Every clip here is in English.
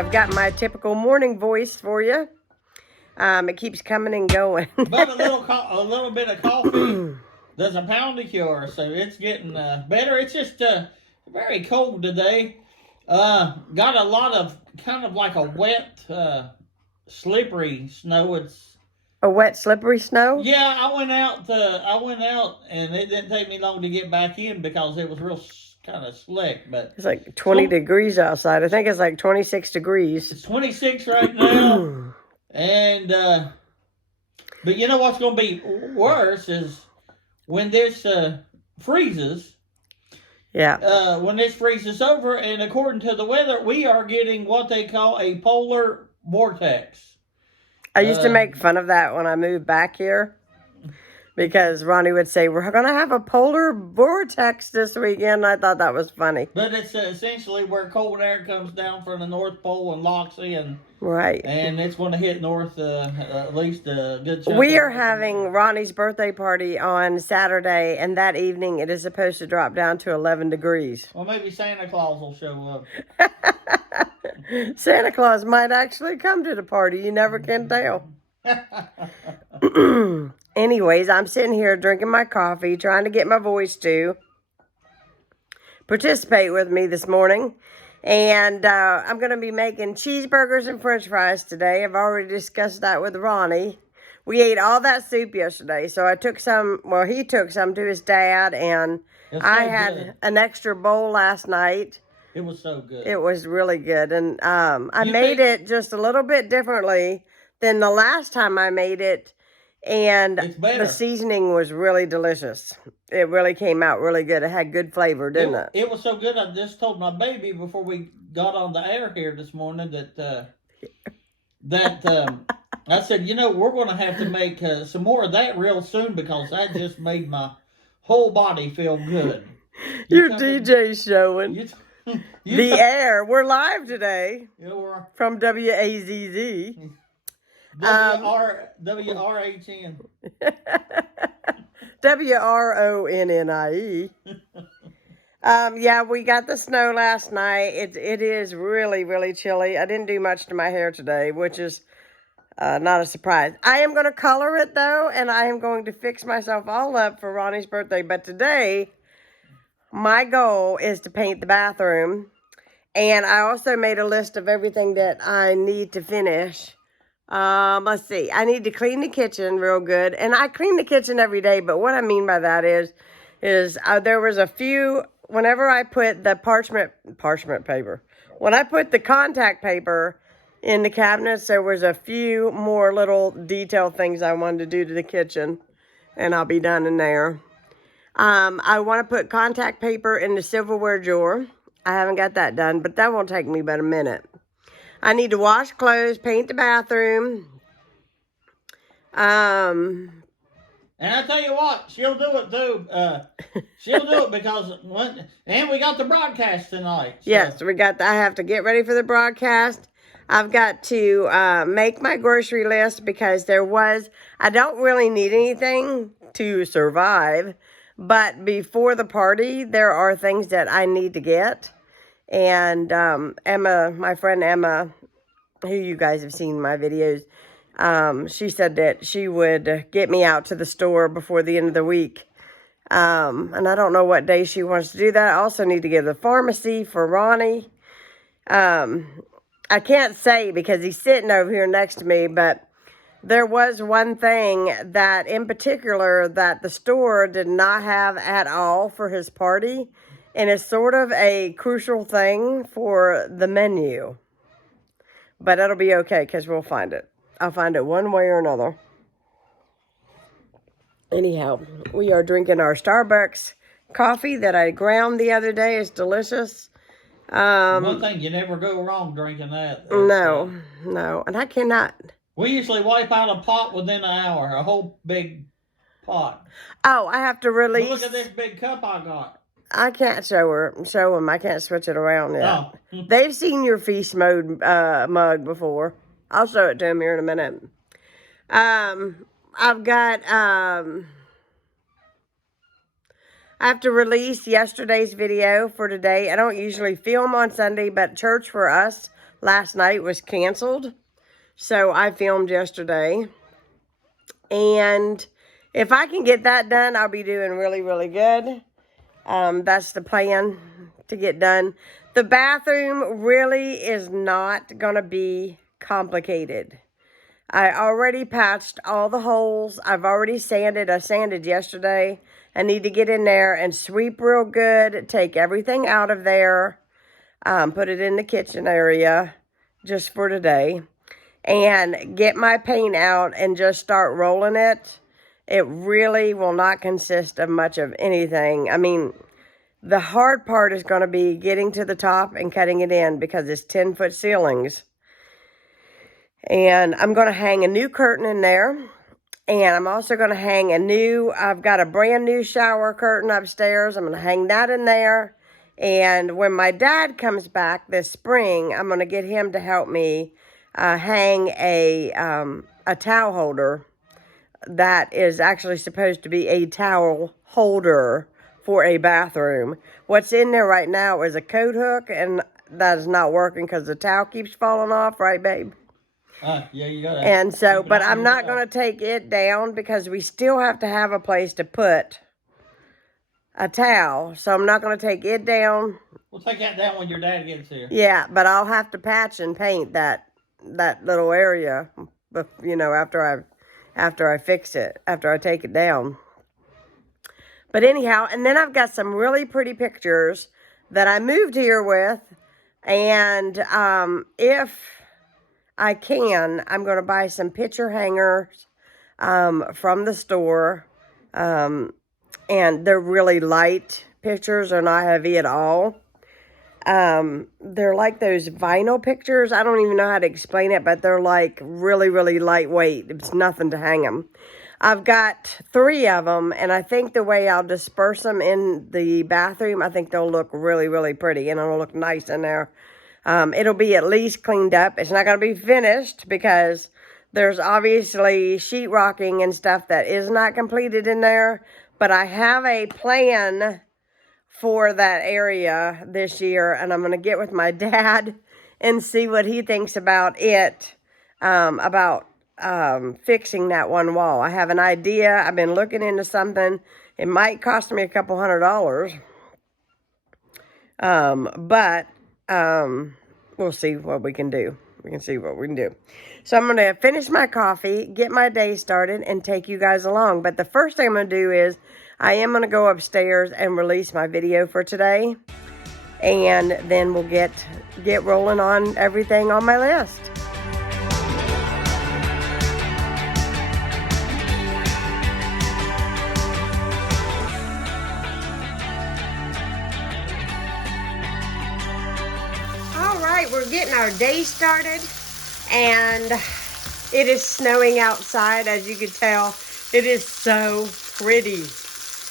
I've got my typical morning voice for you. It keeps coming and going. But a little bit of coffee does a pound a cure, so it's getting better. It's just very cold today. Got a lot of kind of like a wet, slippery snow. It's A wet, slippery snow? Yeah. I went out, and it didn't take me long to get back in because it was real kind of slick. But It's like 20 degrees outside. I think it's like 26 degrees. it's 26 right now, and but you know what's going to be worse is when this freezes. Yeah. When this freezes over, and according to the weather, we are getting what they call a polar vortex. I used to make fun of that when I moved back here. Because Ronnie would say, we're going to have a polar vortex this weekend. I thought that was funny. But it's essentially where cold air comes down from the North Pole and locks in. Right. And it's going to hit north at least a good chunk. We are having Ronnie's birthday party on Saturday, and that evening it is supposed to drop down to 11 degrees. Well, maybe Santa Claus will show up. Santa Claus might actually come to the party. You never can tell. Anyways, I'm sitting here drinking my coffee, trying to get my voice to participate with me this morning. And I'm going to be making cheeseburgers and french fries today. I've already discussed that with Ronnie. We ate all that soup yesterday, so I took some, well, he took some to his dad, and I had an extra bowl last night. It was so good. It was really good, and I made it just a little bit differently than the last time I made it, and the seasoning was really delicious. It really came out really good. It had good flavor, didn't it? It was so good. I just told my baby before we got on the air here this morning that I said, you know, we're going to have to make some more of that real soon because that just made my whole body feel good. Your DJ's showing. The air. We're live today from WAZZ. WRHN. WRONNIE. Yeah, we got the snow last night. It is really, really chilly. I didn't do much to my hair today, which is not a surprise. I am going to color it, though, and I am going to fix myself all up for Ronnie's birthday. But today, my goal is to paint the bathroom. And I also made a list of everything that I need to finish. Let's see. I need to clean the kitchen real good. And I clean the kitchen every day. But what I mean by that is there was a few, whenever I put the parchment paper, when I put the contact paper in the cabinets, there was a few more little detail things I wanted to do to the kitchen. And I'll be done in there. I want to put contact paper in the silverware drawer. I haven't got that done, but that won't take me but a minute. I need to wash clothes, paint the bathroom. And I tell you what, she'll do it too. She'll do it because and we got the broadcast tonight. So. Yes, I have to get ready for the broadcast. I've got to make my grocery list because I don't really need anything to survive. But before the party, there are things that I need to get. And Emma, my friend Emma, who you guys have seen in my videos, she said that she would get me out to the store before the end of the week. And I don't know what day she wants to do that. I also need to go to the pharmacy for Ronnie. I can't say because he's sitting over here next to me, but there was one thing that in particular that the store did not have at all for his party. And it's sort of a crucial thing for the menu. But it'll be okay because we'll find it. I'll find it one way or another. Anyhow, we are drinking our Starbucks coffee that I ground the other day. It's delicious. One thing, you never go wrong drinking that. No. And I cannot. We usually wipe out a pot within an hour, a whole big pot. Oh, I have to release. But look at this big cup I got. I can't show them. I can't switch it around yet. Oh. They've seen your feast mode mug before. I'll show it to them here in a minute. I've got, I have to release yesterday's video for today. I don't usually film on Sunday, but church for us last night was canceled. So I filmed yesterday. And if I can get that done, I'll be doing really, really good. That's the plan to get done. The bathroom really is not going to be complicated. I already patched all the holes. I've already sanded. I sanded yesterday. I need to get in there and sweep real good, take everything out of there, put it in the kitchen area just for today, and get my paint out and just start rolling it. It really will not consist of much of anything. I mean, the hard part is going to be getting to the top and cutting it in because it's 10-foot ceilings. And I'm going to hang a new curtain in there. And I'm also going to hang I've got a brand new shower curtain upstairs. I'm going to hang that in there. And when my dad comes back this spring, I'm going to get him to help me hang a towel holder that is actually supposed to be a towel holder for a bathroom. What's in there right now is a coat hook, and that is not working because the towel keeps falling off, right, babe? Yeah, you got it. And so, but I'm not going to take it down because we still have to have a place to put a towel. So I'm not going to take it down. We'll take that down when your dad gets here. Yeah, but I'll have to patch and paint that little area, you know, after I fix it, after I take it down. But anyhow, and then I've got some really pretty pictures that I moved here with. And if I can, I'm going to buy some picture hangers from the store. And they're really light pictures. They're not heavy at all. They're like those vinyl pictures. I don't even know how to explain it, but they're like really, really lightweight. It's nothing to hang them. I've got 3 of them, and I think the way I'll disperse them in the bathroom, I think they'll look really, really pretty, and it'll look nice in there. It'll be at least cleaned up. It's not going to be finished because there's obviously sheetrocking and stuff that is not completed in there, but I have a plan for that area this year, and I'm going to get with my dad and see what he thinks about it, fixing that one wall. I have an idea. I've been looking into something. It might cost me a couple $100. But we'll see what we can do. We can see what we can do. So I'm going to finish my coffee, get my day started, and take you guys along. But the first thing I'm going to do is I am going to go upstairs and release my video for today. And then we'll get rolling on everything on my list. We're getting our day started, and it is snowing outside. As you can tell, it is so pretty.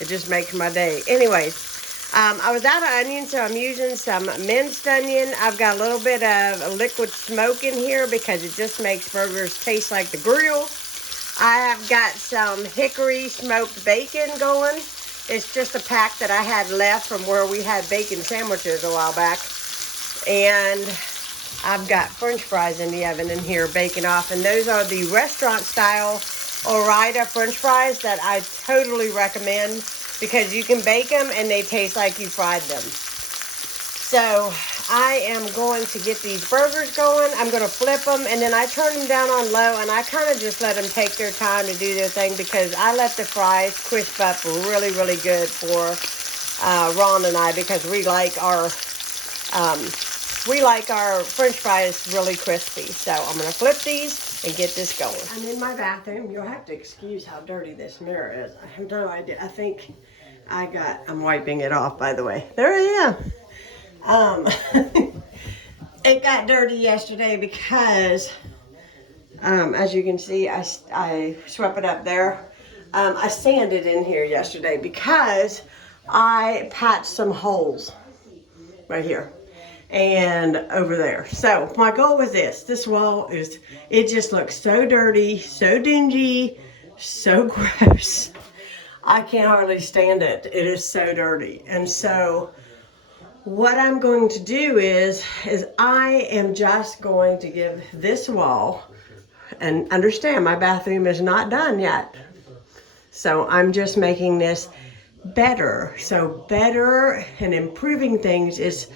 It just makes my day. Anyways, I was out of onion, so I'm using some minced onion. I've got a little bit of liquid smoke in here because it just makes burgers taste like the grill. I have got some hickory smoked bacon going. It's just a pack that I had left from where we had bacon sandwiches a while back. And I've got French fries in the oven in here baking off. And those are the restaurant style Ore-Ida French fries that I totally recommend because you can bake them and they taste like you fried them. So I am going to get these burgers going. I'm going to flip them, and then I turn them down on low, and I kind of just let them take their time to do their thing because I let the fries crisp up really, really good for Ron and I because we like our French fries really crispy. So I'm going to flip these and get this going. I'm in my bathroom. You'll have to excuse how dirty this mirror is. I have no idea. I think I'm wiping it off, by the way. There I am. It got dirty yesterday because, as you can see, I swept it up there. I sanded in here yesterday because I patched some holes right here and over there. So my goal was this wall it just looks so dirty, so dingy, so gross. I can't hardly stand it. It is so dirty. And so what I'm going to do is I am just going to give this wall, and understand my bathroom is not done yet. So I'm just making this better. So better and improving things is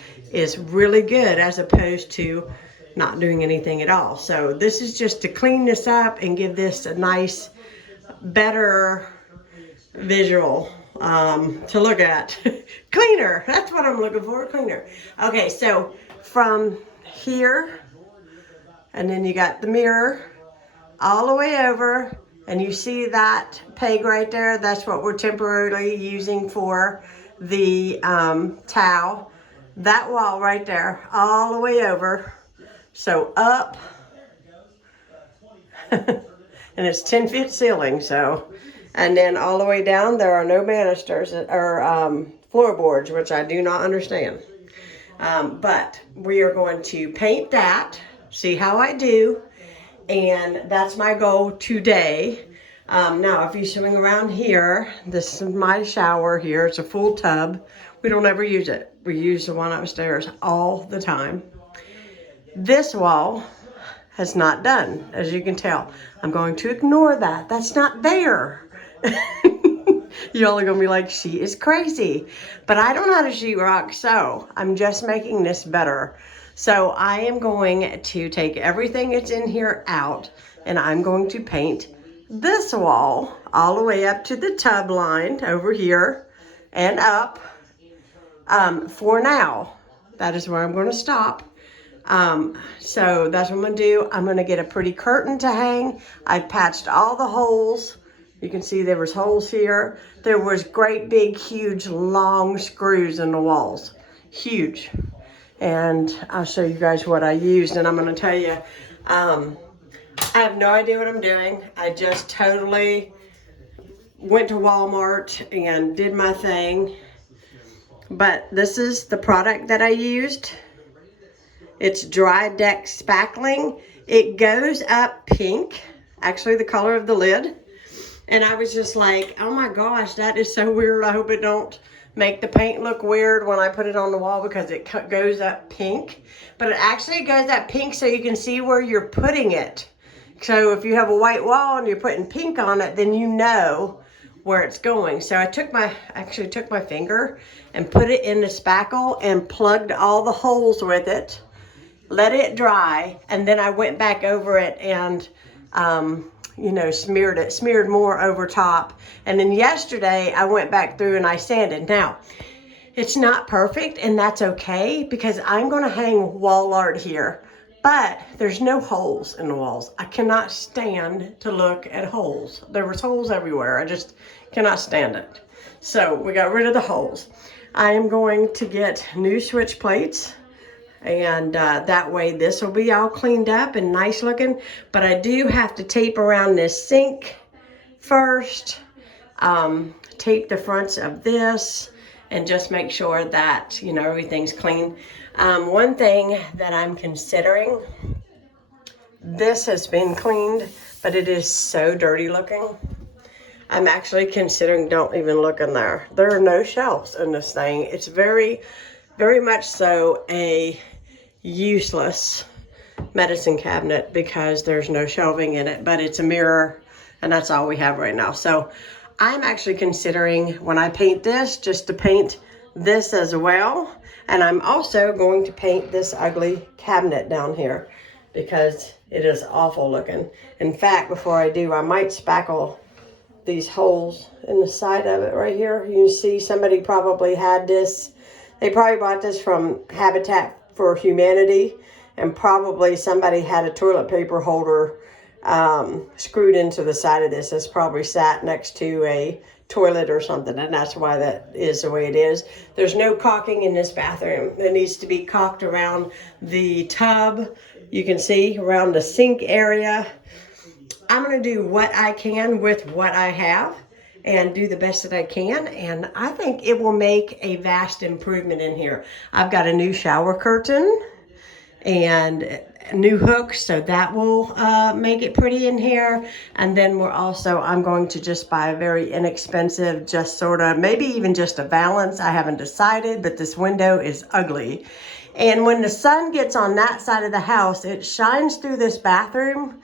really good as opposed to not doing anything at all. So this is just to clean this up and give this a nice, better visual to look at. Cleaner, that's what I'm looking for, cleaner. Okay, so from here, and then you got the mirror all the way over, and you see that peg right there? That's what we're temporarily using for the towel. That wall right there, all the way over. So up, and it's 10-foot ceiling, so. And then all the way down, there are no banisters or floorboards, which I do not understand. But we are going to paint that, see how I do. And that's my goal today. Now, if you swing around here, this is my shower here. It's a full tub. We don't ever use it. We use the one upstairs all the time. This wall has not done, as you can tell. I'm going to ignore that. That's not there. Y'all are going to be like, she is crazy. But I don't know how to sheetrock, so I'm just making this better. So I am going to take everything that's in here out, and I'm going to paint this wall all the way up to the tub line over here and up. For now, that is where I'm going to stop. So that's what I'm going to do. I'm going to get a pretty curtain to hang. I patched all the holes. You can see there was holes here. There was great big, huge, long screws in the walls. Huge. And I'll show you guys what I used. And I'm going to tell you, I have no idea what I'm doing. I just totally went to Walmart and did my thing. But this is the product that I used. It's Dry Deck Spackling. It goes up pink, actually the color of the lid. And I was just like, oh my gosh, that is so weird. I hope it don't make the paint look weird when I put it on the wall, because it goes up pink. But it actually goes up pink so you can see where you're putting it. So if you have a white wall and you're putting pink on it, then you know where it's going. So I actually took my finger and put it in the spackle and plugged all the holes with it, let it dry, and then I went back over it and smeared more over top. And then yesterday I went back through and I sanded. Now, it's not perfect, and that's okay, because I'm going to hang wall art here, but there's no holes in the walls. I cannot stand to look at holes. There was holes everywhere. I just cannot stand it. So we got rid of the holes. I am going to get new switch plates, and that way this will be all cleaned up and nice looking. But I do have to tape around this sink first, tape the fronts of this, and just make sure that, everything's clean. One thing that I'm considering, this has been cleaned, but it is so dirty looking. I'm actually considering, don't even look in there. There are no shelves in this thing. It's very, very much so a useless medicine cabinet because there's no shelving in it, but it's a mirror, and that's all we have right now. So I'm actually considering, when I paint this, just to paint this as well. And I'm also going to paint this ugly cabinet down here because it is awful looking. In fact, before I do, I might spackle these holes in the side of it right here. You can see somebody probably had this. They probably bought this from Habitat for Humanity, and probably somebody had a toilet paper holder screwed into the side of this. It's probably sat next to a toilet or something, and that's why that is the way it is. There's no caulking in this bathroom. It needs to be caulked around the tub. You can see around the sink area. I'm going to do what I can with what I have and do the best that I can, and I think it will make a vast improvement in here. I've got a new shower curtain, and new hooks, so that will make it pretty in here. And then I'm going to just buy a very inexpensive, just sort of, maybe even just a valance. I haven't decided, but this window is ugly. And when the sun gets on that side of the house, it shines through this bathroom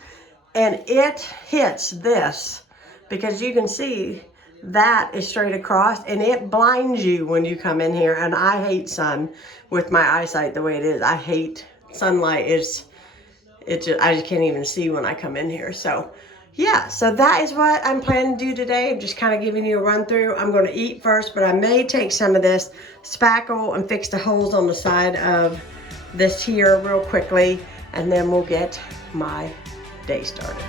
and it hits this, because you can see that is straight across, and it blinds you when you come in here. And I hate sun with my eyesight the way it is. I hate sunlight. I just can't even see when I come in here. So yeah, so that is what I'm planning to do today. I'm just kind of giving you a run through. I'm going to eat first, but I may take some of this spackle and fix the holes on the side of this here real quickly, and then we'll get my day started.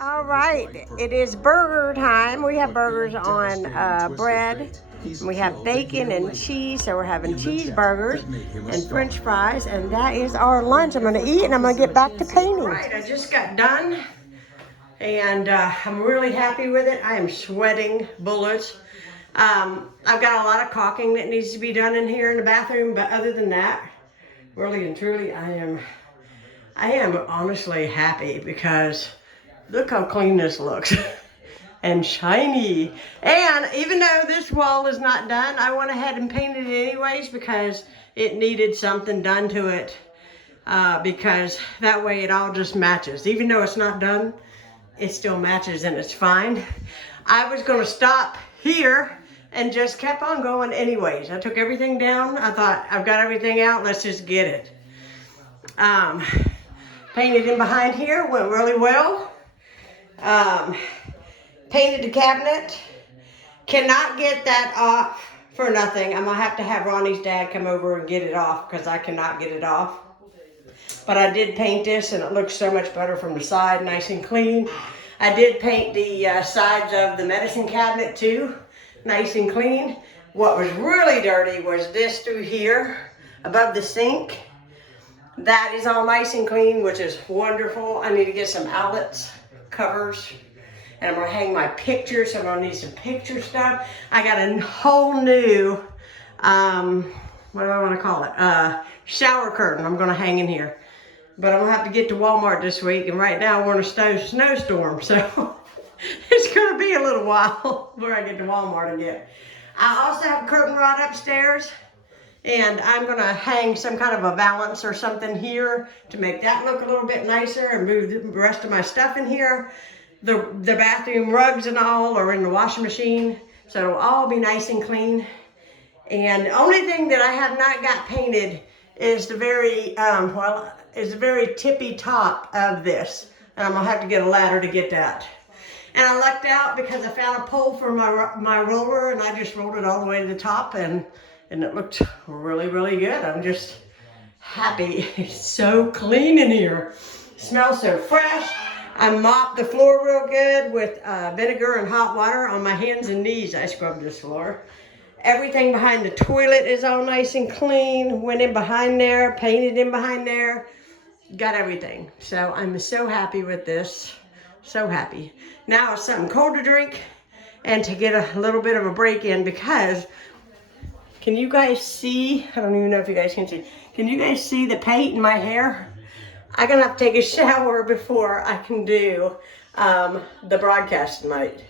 All right, it is burger time. We have burgers on bread. We have bacon and cheese, so we're having cheeseburgers and French fries, and that is our lunch. I'm gonna eat and I'm gonna get back to painting. All right, I just got done, and I'm really happy with it. I am sweating bullets. I've got a lot of caulking that needs to be done in here in the bathroom, but other than that, really and truly, I am honestly happy, because look how clean this looks and shiny. And even though this wall is not done, I went ahead and painted it anyways, because it needed something done to it, because that way it all just matches. Even though it's not done, it still matches and it's fine. I was going to stop here and just kept on going anyways. I took everything down. I thought, I've got everything out, let's just get it. Painted in behind here, went really well. Painted the cabinet. Cannot get that off for nothing. I'm gonna have to have Ronnie's dad come over and get it off, because I cannot get it off. But I did paint this, and it looks so much better from the side, nice and clean. I did paint the sides of the medicine cabinet too, nice and clean. What was really dirty was this through here above the sink. That is all nice and clean, which is wonderful. I need to get some outlets, covers, and I'm gonna hang my pictures, so I'm gonna need some picture stuff. I got a whole new, what do I wanna call it? Shower curtain I'm gonna hang in here. But I'm gonna have to get to Walmart this week, and right now we're in a snowstorm, so it's gonna be a little while before I get to Walmart again. I also have a curtain rod upstairs, and I'm gonna hang some kind of a valance or something here to make that look a little bit nicer, and move the rest of my stuff in here. The bathroom rugs and all are in the washing machine, so it'll all be nice and clean. And the only thing that I have not got painted is the very, is the very tippy top of this. And I'm gonna have to get a ladder to get that. And I lucked out because I found a pole for my roller, and I just rolled it all the way to the top, and and it looked really, really good. I'm just happy. It's so clean in here. It smells so fresh. I mopped the floor real good with vinegar and hot water. On my hands and knees, I scrubbed this floor. Everything behind the toilet is all nice and clean. Went in behind there, painted in behind there. Got everything. So I'm so happy with this. So happy. Now it's something cold to drink and to get a little bit of a break in, because can you guys see? I don't even know if you guys can see. Can you guys see the paint in my hair? I'm gonna have to take a shower before I can do the broadcast tonight.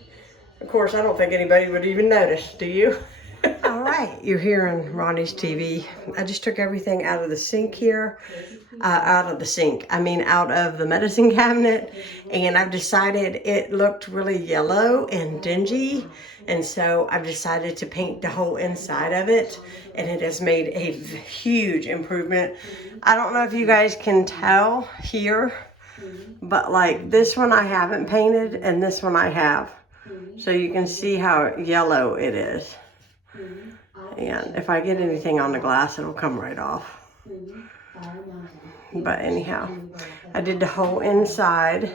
Of course, I don't think anybody would even notice, do you? All right, you're here on Ronnie's TV. I just took everything out of the sink here. Out of the medicine cabinet, and I've decided it looked really yellow and dingy, and so I've decided to paint the whole inside of it, and it has made a huge improvement. I don't know if you guys can tell here, but like this one I haven't painted and this one I have, so you can see how yellow it is, and if I get anything on the glass it'll come right off. But anyhow, I did the whole inside,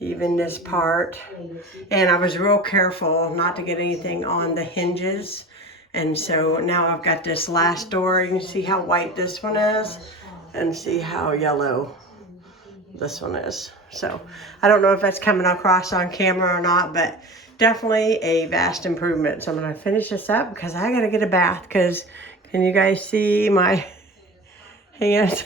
even this part, and I was real careful not to get anything on the hinges. And so now I've got this last door. You can see how white this one is and see how yellow this one is. So I don't know if that's coming across on camera or not, but definitely a vast improvement. So I'm going to finish this up because I got to get a bath, because can you guys see my hands?